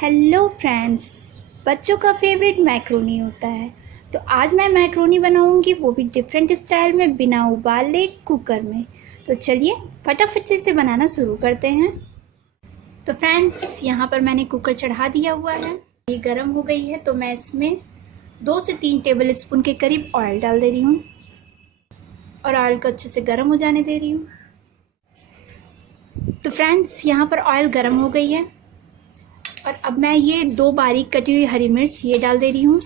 Hello friends, बच्चों का favourite macaroni होता है। तो आज मैं मैक्रोनी बनाऊंगी, वो भी डिफरेंट स्टाइल में, बिना उबाले कुकर में। तो चलिए फटाफट से इसे बनाना शुरू करते हैं। तो फ्रेंड्स, यहाँ पर मैंने कुकर चढ़ा दिया हुआ है। ये गर्म हो गई है तो मैं इसमें 2 से 3 टेबल स्पून के करीब ऑयल डाल दे रही हूँ और ऑयल को अच्छे से गर्म हो जाने दे रही हूँ। तो फ्रेंड्स, यहाँ पर ऑयल गर्म हो गई है और अब मैं ये 2 बारीक कटी हुई हरी मिर्च ये डाल दे रही हूँ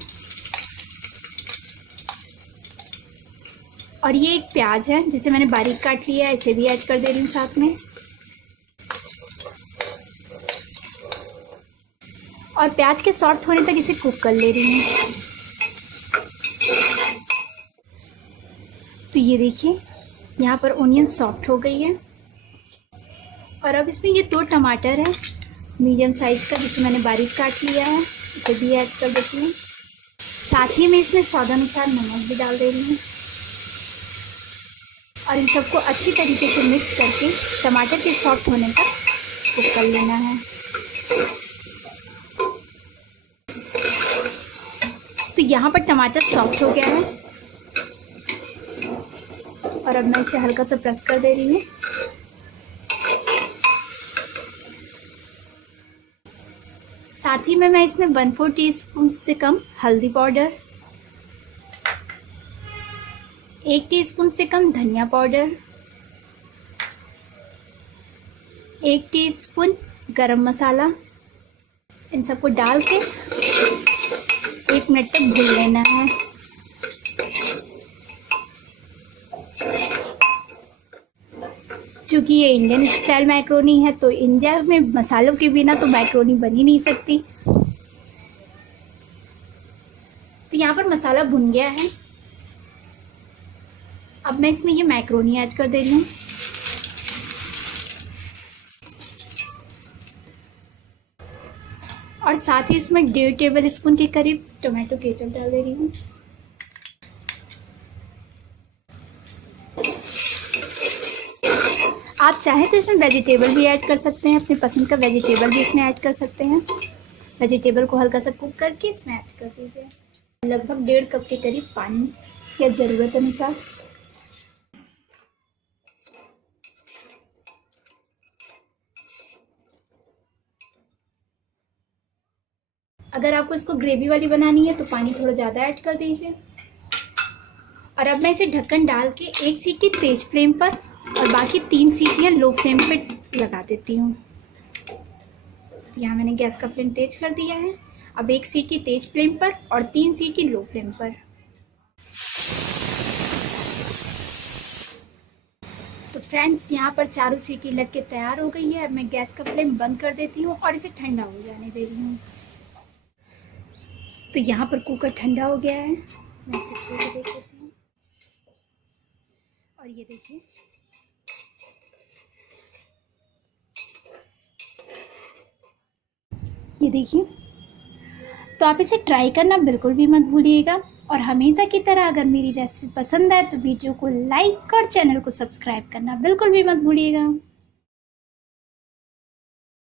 और ये एक प्याज है जिसे मैंने बारीक काट लिया है, इसे भी ऐड कर दे रही हूँ साथ में। और प्याज के सॉफ्ट होने तक इसे कुक कर ले रही हूँ। तो ये देखिए, यहाँ पर ओनियन सॉफ्ट हो गई है और अब इसमें ये 2 टमाटर है मीडियम साइज़ का, जिसे मैंने बारीक काट लिया है, इसे भी ऐड कर देती हूँ। साथ ही मैं इसमें स्वादानुसार नमक भी डाल दे रही हूँ और इन सबको अच्छी तरीके से मिक्स करके टमाटर के सॉफ्ट होने तक कुक कर लेना है। तो यहाँ पर टमाटर सॉफ्ट हो गया है और अब मैं इसे हल्का सा प्रेस कर दे रही हूँ। साथ ही में मैं इसमें 1/4 टीस्पून से कम हल्दी पाउडर, 1 टीस्पून से कम धनिया पाउडर, 1 टीस्पून गरम मसाला, इन सबको डाल के 1 मिनट तक भून लेना है। क्योंकि ये इंडियन स्टाइल मैक्रोनी है तो इंडिया में मसालों के बिना तो मैक्रोनी बन ही नहीं सकती। तो यहाँ पर मसाला भुन गया है। अब मैं इसमें ये मैक्रोनी ऐड कर दे रही हूँ और साथ ही इसमें 1.5 टेबल स्पून के करीब टोमेटो केचप डाल दे रही हूँ। आप चाहें तो इसमें वेजिटेबल भी ऐड कर सकते हैं, अपनी पसंद का वेजिटेबल भी इसमें ऐड कर सकते हैं। वेजिटेबल को हल्का सा कुक करके इसमें ऐड कर दीजिए। लगभग 1.5 कप के करीब पानी या ज़रूरत अनुसार। अगर आपको इसको ग्रेवी वाली बनानी है तो पानी थोड़ा ज़्यादा ऐड कर दीजिए। और अब मैं इसे ढक्कन डाल के 1 सीटी तेज़ फ्लेम पर और बाकी 3 सीटियाँ लो फ्लेम पे लगा देती हूँ। यहाँ मैंने गैस का फ्लेम तेज़ कर दिया है। अब 1 सीटी तेज़ फ्लेम पर और 3 सीटी लो फ्लेम पर। तो फ्रेंड्स, यहाँ पर चारों सीटी लग के तैयार हो गई है। अब मैं गैस का फ्लेम बंद कर देती हूँ और इसे ठंडा हो जाने दे रही हूँ। तो यहाँ पर कुकर ठंडा हो गया है, मैं इसे खोल के देख लेती हूँ और ये देखिए, ये देखिए। तो आप इसे ट्राई करना बिल्कुल भी मत भूलिएगा और हमेशा की तरह अगर मेरी रेसिपी पसंद आए तो वीडियो को लाइक और चैनल को सब्सक्राइब करना बिल्कुल भी मत भूलिएगा।